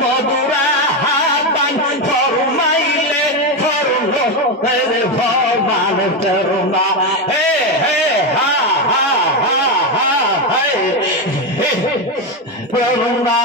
মধুরা হাবান ফরমাইলে ফরলো ভগবান করুণা হে হে হা হা হা হা হে করুণা